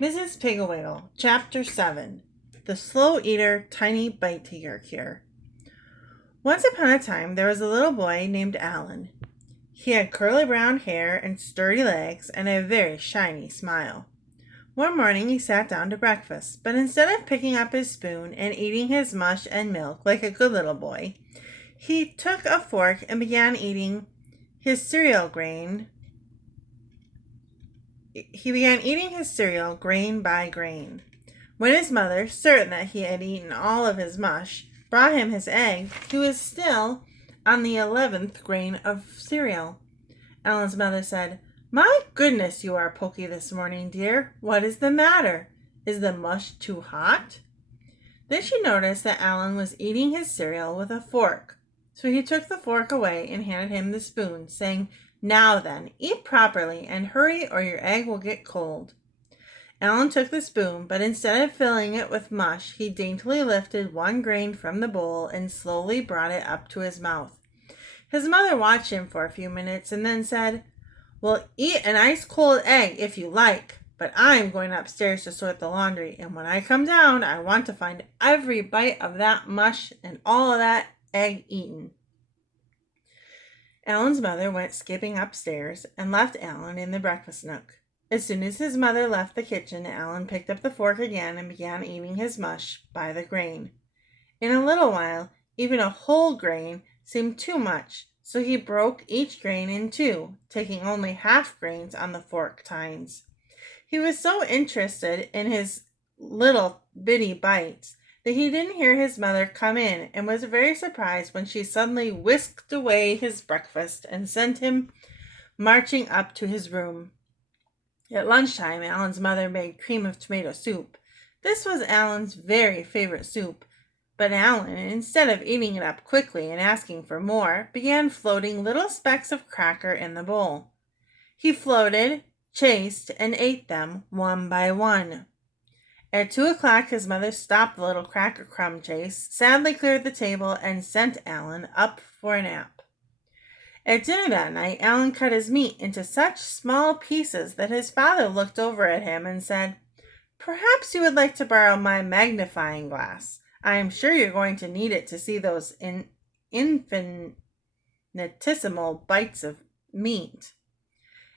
Mrs. Piggle Wiggle, Chapter 7 The Slow Eater Tiny Bite Taker Cure. Once upon a time, there was a little boy named Alan. He had curly brown hair and sturdy legs and a very shiny smile. One morning he sat down to breakfast, but instead of picking up his spoon and eating his mush and milk like a good little boy, he took a fork and began eating his cereal grain. He began eating his cereal grain by grain. When his mother, certain that he had eaten all of his mush, brought him his egg, he was still on the 11th grain of cereal. Alan's mother said, "My goodness, you are poky this morning, dear. What is the matter? Is the mush too hot?" Then she noticed that Alan was eating his cereal with a fork. So he took the fork away and handed him the spoon, saying, "Now then, eat properly and hurry or your egg will get cold." Alan took the spoon, but instead of filling it with mush, he daintily lifted one grain from the bowl and slowly brought it up to his mouth. His mother watched him for a few minutes and then said, "Well, eat an ice cold egg if you like, but I'm going upstairs to sort the laundry, and when I come down, I want to find every bite of that mush and all of that egg eaten." Alan's mother went skipping upstairs and left Alan in the breakfast nook. As soon as his mother left the kitchen, Alan picked up the fork again and began eating his mush by the grain. In a little while, even a whole grain seemed too much, so he broke each grain in two, taking only half grains on the fork tines. He was so interested in his little bitty bites that he didn't hear his mother come in and was very surprised when she suddenly whisked away his breakfast and sent him marching up to his room. At lunchtime, Alan's mother made cream of tomato soup. This was Alan's very favorite soup, but Alan, instead of eating it up quickly and asking for more, began floating little specks of cracker in the bowl. He floated, chased, and ate them one by one. At 2 o'clock, his mother stopped the little cracker crumb chase, sadly cleared the table, and sent Alan up for a nap. At dinner that night, Alan cut his meat into such small pieces that his father looked over at him and said, "Perhaps you would like to borrow my magnifying glass. I am sure you're going to need it to see those infinitesimal bites of meat."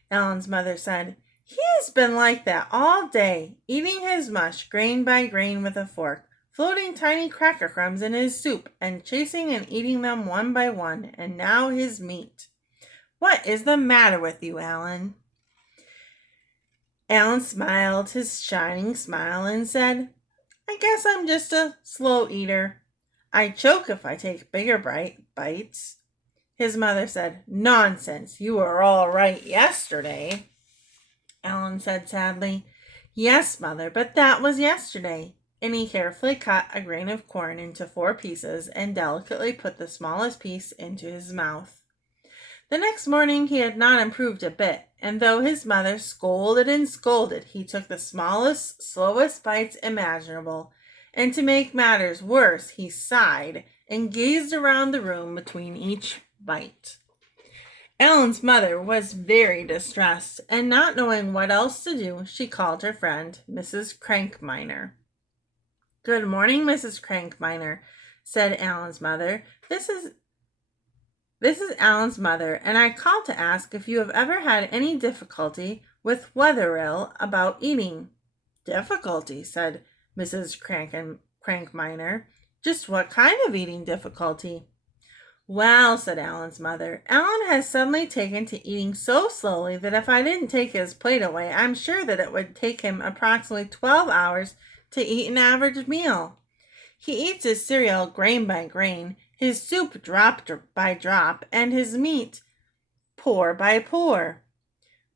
Alan's mother said, "He has been like that all day, eating his mush grain by grain with a fork, floating tiny cracker crumbs in his soup, and chasing and eating them one by one, and now his meat. What is the matter with you, Alan?" Alan smiled his shining smile and said, "I guess I'm just a slow eater. I choke if I take bigger bites." His mother said, "Nonsense, you were all right yesterday." Alan said sadly, "Yes, Mother, but that was yesterday." And he carefully cut a grain of corn into 4 pieces and delicately put the smallest piece into his mouth. The next morning he had not improved a bit, and though his mother scolded and scolded, he took the smallest, slowest bites imaginable, and to make matters worse, he sighed and gazed around the room between each bite. Alan's mother was very distressed, and not knowing what else to do, she called her friend, Mrs. Crankminer. "Good morning, Mrs. Crankminer," said Alan's mother. This is Alan's mother, and I called to ask if you have ever had any difficulty with Wetherill about eating." "Difficulty?" said Mrs. Crankminer. "Just what kind of eating difficulty?" "Well," said Alan's mother, "Alan has suddenly taken to eating so slowly that if I didn't take his plate away, I'm sure that it would take him approximately 12 hours to eat an average meal. He eats his cereal grain by grain, his soup drop by drop, and his meat pour by pour."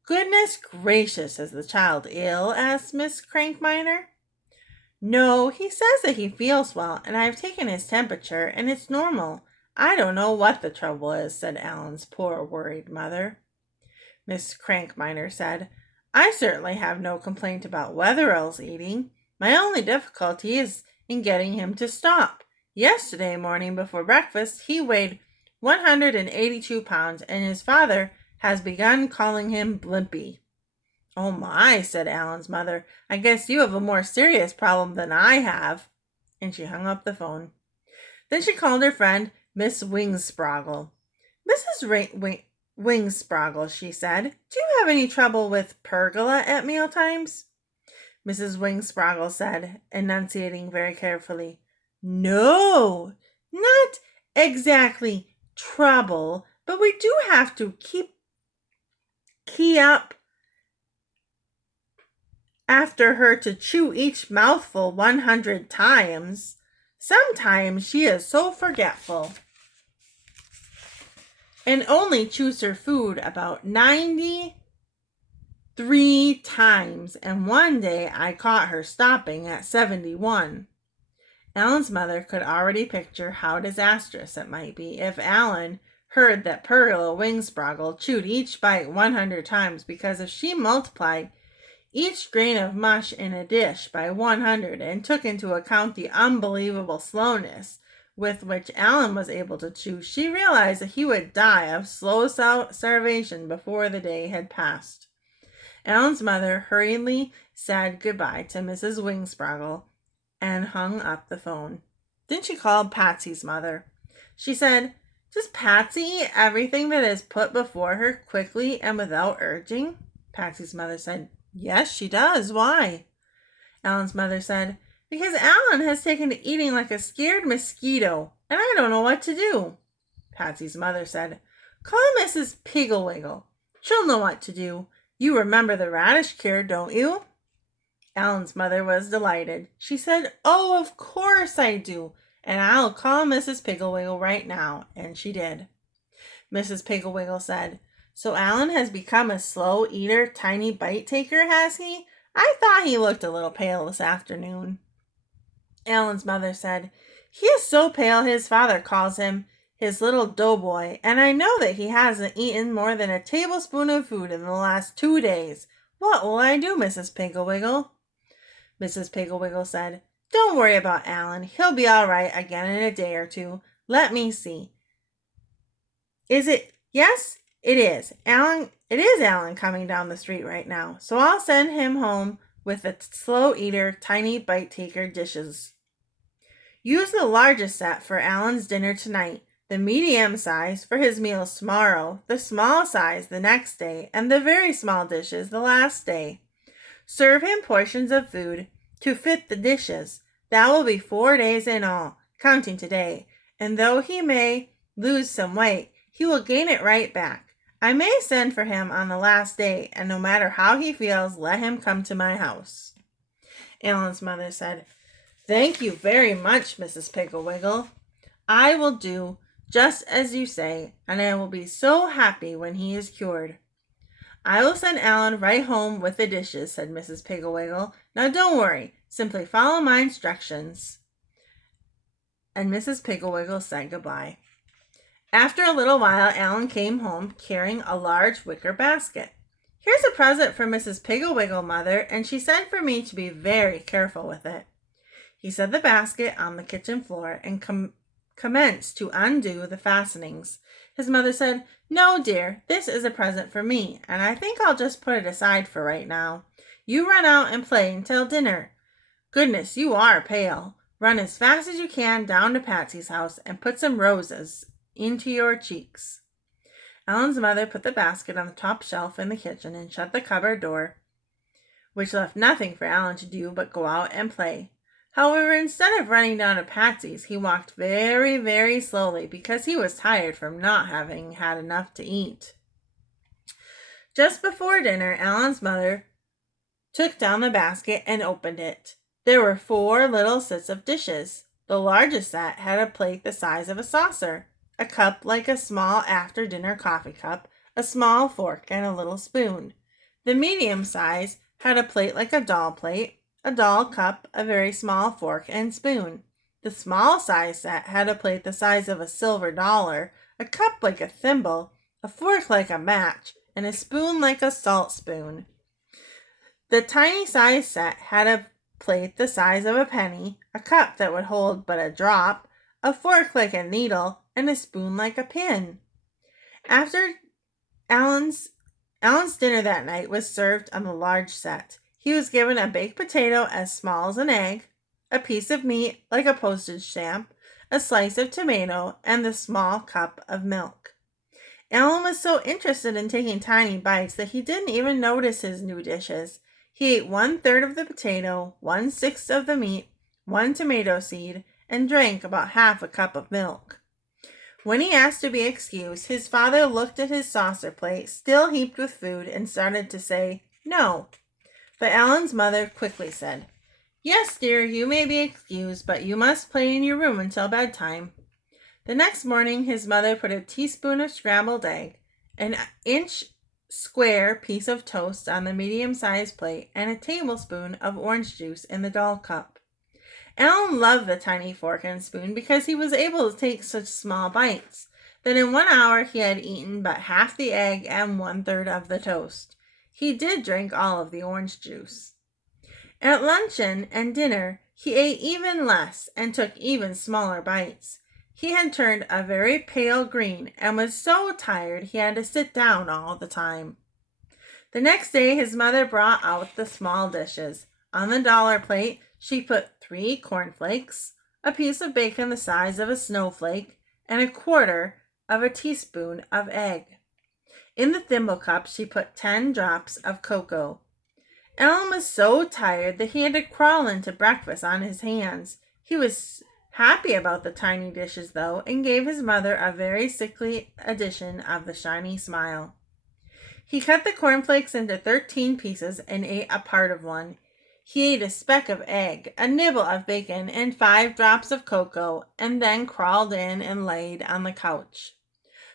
"Goodness gracious, is the child ill?" asked Miss Crankminer. "No, he says that he feels well, and I've taken his temperature, and it's normal. I don't know what the trouble is," said Alan's poor worried mother. Miss Crankminer said, "I certainly have no complaint about Wetherell's eating. My only difficulty is in getting him to stop. Yesterday morning before breakfast he weighed 182 pounds, and his father has begun calling him Blimpy." "Oh my," said Alan's mother. "I guess you have a more serious problem than I have." And she hung up the phone. Then she called her friend, Miss Wingsproggle. "Mrs. Wingsproggle," she said, "do you have any trouble with pergola at mealtimes?" Mrs. Wingsproggle said, enunciating very carefully, "No, not exactly trouble, but we do have to key up after her to chew each mouthful 100 times. Sometimes she is so forgetful and only chews her food about 93 times, and one day I caught her stopping at 71. Alan's mother could already picture how disastrous it might be if Alan heard that Piggle Wingsproggle chewed each bite 100 times, because if she multiplied each grain of mush in a dish by 100 and took into account the unbelievable slowness with which Alan was able to chew, she realized that he would die of slow starvation before the day had passed. Alan's mother hurriedly said goodbye to Mrs. Wingsproggle and hung up the phone. Then she called Patsy's mother. She said, "Does Patsy eat everything that is put before her quickly and without urging?" Patsy's mother said, "Yes, she does. Why?" Alan's mother said, "Because Alan has taken to eating like a scared mosquito, and I don't know what to do." Patsy's mother said, "Call Mrs. Piggle Wiggle. She'll know what to do. You remember the radish cure, don't you?" Alan's mother was delighted. She said, "Oh, of course I do, and I'll call Mrs. Piggle Wiggle right now," and she did. Mrs. Piggle Wiggle said, "So Alan has become a slow eater, tiny bite taker, has he? I thought he looked a little pale this afternoon." Alan's mother said, "He is so pale his father calls him his little doughboy, and I know that he hasn't eaten more than a tablespoon of food in the last 2 days. What will I do, Mrs. Piggle Wiggle?" Mrs. Piggle Wiggle said, "Don't worry about Alan. He'll be all right again in a day or two. Let me see. Yes, it is. It is Alan coming down the street right now. So I'll send him home with the slow eater, tiny bite taker dishes. Use the largest set for Alan's dinner tonight, the medium size for his meals tomorrow, the small size the next day, and the very small dishes the last day. Serve him portions of food to fit the dishes. That will be 4 days in all, counting today, and though he may lose some weight, he will gain it right back. I may send for him on the last day, and no matter how he feels, let him come to my house." Alan's mother said, "Thank you very much, Mrs. Piggle Wiggle. I will do just as you say, and I will be so happy when he is cured." "I will send Alan right home with the dishes," said Mrs. Piggle Wiggle. "Now don't worry, simply follow my instructions." And Mrs. Piggle Wiggle said goodbye. After a little while, Alan came home carrying a large wicker basket. "Here's a present for Mrs. Piggle Wiggle, Mother, and she sent for me to be very careful with it." He set the basket on the kitchen floor and commenced to undo the fastenings. His mother said, "No, dear, this is a present for me, and I think I'll just put it aside for right now. You run out and play until dinner. Goodness, you are pale. Run as fast as you can down to Patsy's house and put some roses into your cheeks." Alan's mother put the basket on the top shelf in the kitchen and shut the cupboard door, which left nothing for Alan to do but go out and play. However, instead of running down to Patsy's, he walked very, very slowly because he was tired from not having had enough to eat. Just before dinner, Alan's mother took down the basket and opened it. There were 4 little sets of dishes. The largest set had a plate the size of a saucer, a cup like a small after-dinner coffee cup, a small fork, and a little spoon. The medium size had a plate like a doll plate, a doll cup, a very small fork and spoon. The small size set had a plate the size of a silver dollar, a cup like a thimble, a fork like a match, and a spoon like a salt spoon. The tiny size set had a plate the size of a penny, a cup that would hold but a drop, a fork like a needle, and a spoon like a pin. After Alan's Alan's dinner that night was served on the large set. He was given a baked potato as small as an egg, a piece of meat like a postage stamp, a slice of tomato, and the small cup of milk. Alan was so interested in taking tiny bites that he didn't even notice his new dishes. He ate 1/3 of the potato, 1/6 of the meat, 1 tomato seed, and drank about half a cup of milk. When he asked to be excused, his father looked at his saucer plate, still heaped with food, and started to say, "No." But Alan's mother quickly said, "Yes, dear, you may be excused, but you must play in your room until bedtime." The next morning, his mother put a teaspoon of scrambled egg, an inch square piece of toast on the medium-sized plate, and a tablespoon of orange juice in the doll cup. Alan loved the tiny fork and spoon because he was able to take such small bites. Then in 1 hour he had eaten but half the egg and 1/3 of the toast. He did drink all of the orange juice. At luncheon and dinner he ate even less and took even smaller bites. He had turned a very pale green and was so tired he had to sit down all the time. The next day his mother brought out the small dishes. On the dollar plate she put 3 cornflakes, a piece of bacon the size of a snowflake, and 1/4 of a teaspoon of egg. In the thimble cup she put 10 drops of cocoa. Alan was so tired that he had to crawl into breakfast on his hands. He was happy about the tiny dishes, though, and gave his mother a very sickly edition of the shiny smile. He cut the cornflakes into 13 pieces and ate a part of one. He ate a speck of egg, a nibble of bacon, and 5 drops of cocoa, and then crawled in and laid on the couch.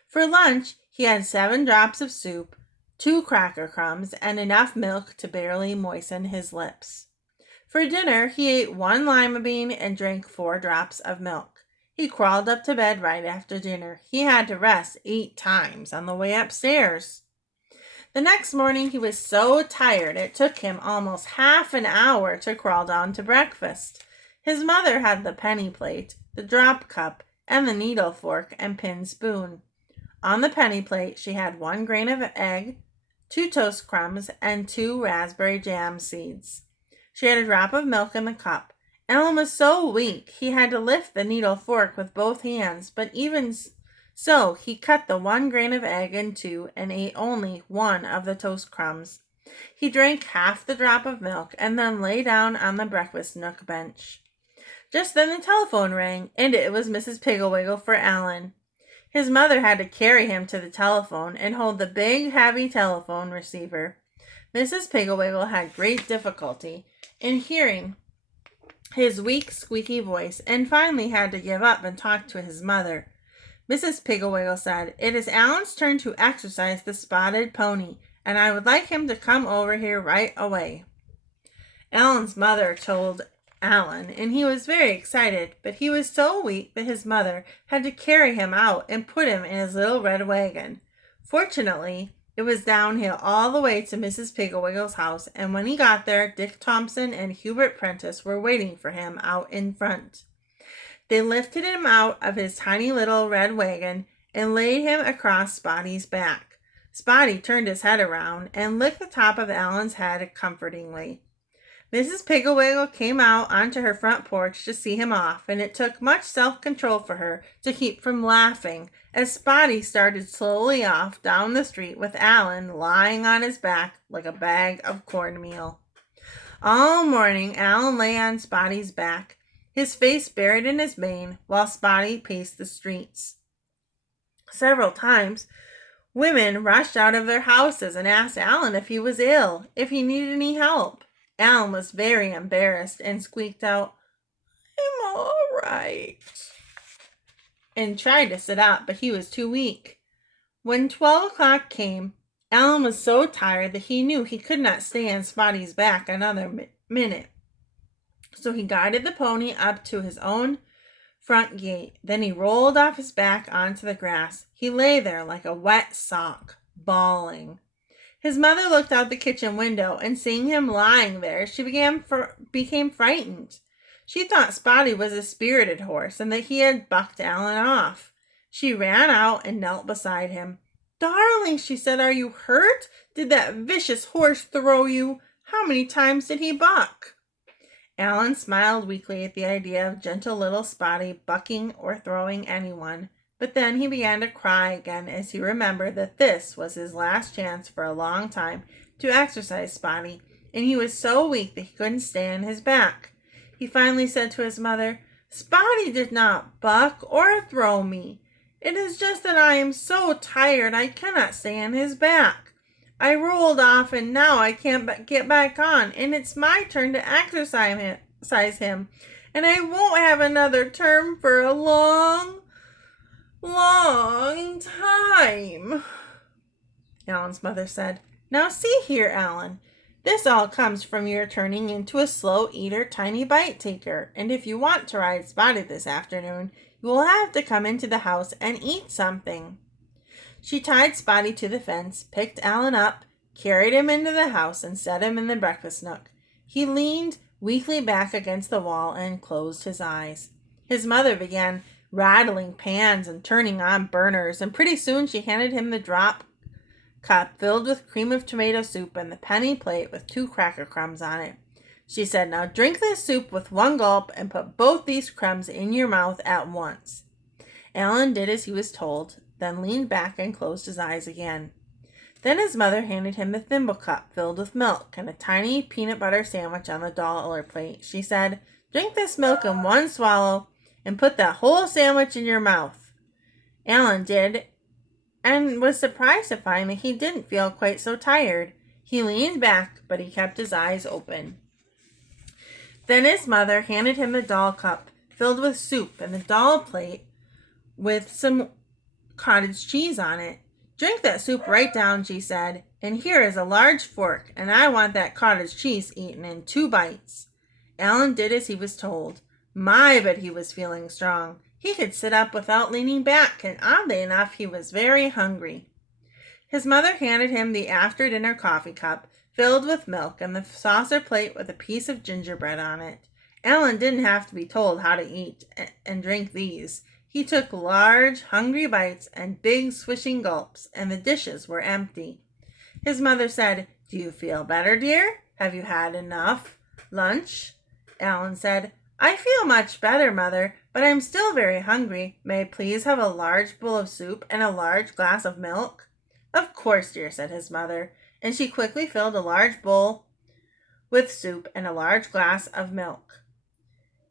For lunch, he had 7 drops of soup, 2 cracker crumbs, and enough milk to barely moisten his lips. For dinner, he ate 1 lima bean and drank 4 drops of milk. He crawled up to bed right after dinner. He had to rest 8 times on the way upstairs. The next morning he was so tired it took him almost half an hour to crawl down to breakfast. His mother had the penny plate, the drop cup, and the needle fork and pin spoon. On the penny plate she had 1 grain of egg, 2 toast crumbs, and 2 raspberry jam seeds. She had a drop of milk in the cup. Alan was so weak he had to lift the needle fork with both hands, but even so, he cut the 1 grain of egg in 2 and ate only 1 of the toast crumbs. He drank half the drop of milk and then lay down on the breakfast nook bench. Just then the telephone rang, and it was Mrs. Piggle Wiggle for Alan. His mother had to carry him to the telephone and hold the big, heavy telephone receiver. Mrs. Piggle Wiggle had great difficulty in hearing his weak, squeaky voice, and finally had to give up and talk to his mother. Mrs. Piggle Wiggle said, "It is Alan's turn to exercise the spotted pony, and I would like him to come over here right away." Alan's mother told Alan, and he was very excited, but he was so weak that his mother had to carry him out and put him in his little red wagon. Fortunately, it was downhill all the way to Mrs. Piggle Wiggle's house, and when he got there, Dick Thompson and Hubert Prentice were waiting for him out in front. They lifted him out of his tiny little red wagon and laid him across Spotty's back. Spotty turned his head around and licked the top of Alan's head comfortingly. Mrs. Piggle Wiggle came out onto her front porch to see him off, and it took much self-control for her to keep from laughing as Spotty started slowly off down the street with Alan lying on his back like a bag of cornmeal. All morning Alan lay on Spotty's back, his face buried in his mane, while Spotty paced the streets. Several times, women rushed out of their houses and asked Alan if he was ill, if he needed any help. Alan was very embarrassed and squeaked out, "I'm all right," and tried to sit up, but he was too weak. When 12 o'clock came, Alan was so tired that he knew he could not stay on Spotty's back another minute. So he guided the pony up to his own front gate. Then he rolled off his back onto the grass. He lay there like a wet sock, bawling. His mother looked out the kitchen window, and seeing him lying there, she became frightened. She thought Spotty was a spirited horse and that he had bucked Alan off. She ran out and knelt beside him. Darling, she said, are you hurt? Did that vicious horse throw you? How many times did he buck? Alan smiled weakly at the idea of gentle little Spotty bucking or throwing anyone, but then he began to cry again as he remembered that this was his last chance for a long time to exercise Spotty, and he was so weak that he couldn't stay on his back. He finally said to his mother, Spotty did not buck or throw me. It is just that I am so tired I cannot stay on his back. I rolled off and now I can't get back on, and it's my turn to exercise him, and I won't have another turn for a long, long time. Alan's mother said, Now see here, Alan. This all comes from your turning into a slow eater, tiny bite taker, and if you want to ride Spotty this afternoon, you will have to come into the house and eat something. She tied Spotty to the fence, picked Alan up, carried him into the house, and set him in the breakfast nook. He leaned weakly back against the wall and closed his eyes. His mother began rattling pans and turning on burners, and pretty soon she handed him the drop cup filled with cream of tomato soup and the penny plate with 2 cracker crumbs on it. She said, Now drink this soup with 1 gulp and put both these crumbs in your mouth at once. Alan did as he was told, then leaned back and closed his eyes again. Then his mother handed him the thimble cup filled with milk and a tiny peanut butter sandwich on the dollar plate. She said, Drink this milk in 1 swallow and put that whole sandwich in your mouth. Alan did, and was surprised to find that he didn't feel quite so tired. He leaned back, but he kept his eyes open. Then his mother handed him the doll cup filled with soup and the doll plate with some cottage cheese on it. Drink that soup right down, she said, and here is a large fork, and I want that cottage cheese eaten in 2 bites. Alan did as he was told. My, but he was feeling strong. He could sit up without leaning back, and oddly enough, he was very hungry. His mother handed him the after-dinner coffee cup filled with milk and the saucer plate with a piece of gingerbread on it. Alan didn't have to be told how to eat and drink these. He took large, hungry bites and big, swishing gulps, and the dishes were empty. His mother said, Do you feel better, dear? Have you had enough lunch? Alan said, I feel much better, Mother, but I'm still very hungry. May I please have a large bowl of soup and a large glass of milk? Of course, dear, said his mother, and she quickly filled a large bowl with soup and a large glass of milk.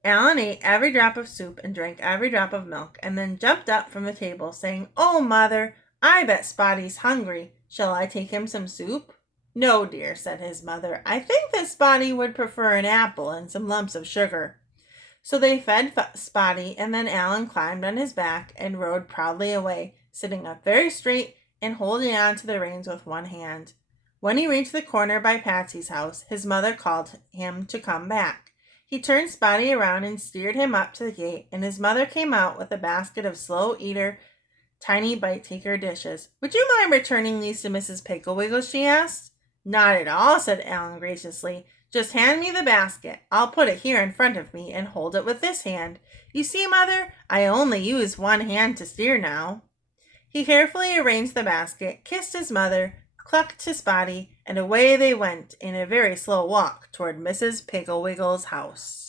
Alan ate every drop of soup and drank every drop of milk, and then jumped up from the table, saying, Oh, Mother, I bet Spotty's hungry. Shall I take him some soup? No, dear, said his mother. I think that Spotty would prefer an apple and some lumps of sugar. So they fed Spotty, and then Alan climbed on his back and rode proudly away, sitting up very straight and holding on to the reins with 1 hand. When he reached the corner by Patsy's house, his mother called him to come back. He turned Spotty around and steered him up to the gate, and his mother came out with a basket of slow eater, tiny bite taker dishes. Would you mind returning these to Mrs. Piggle Wiggle? She asked. Not at all, said Alan graciously. Just hand me the basket. I'll put it here in front of me and hold it with this hand. You see, Mother, I only use 1 hand to steer now. He carefully arranged the basket, kissed his mother, clucked to Spotty, and away they went in a very slow walk toward Mrs. Piggle Wiggle's house.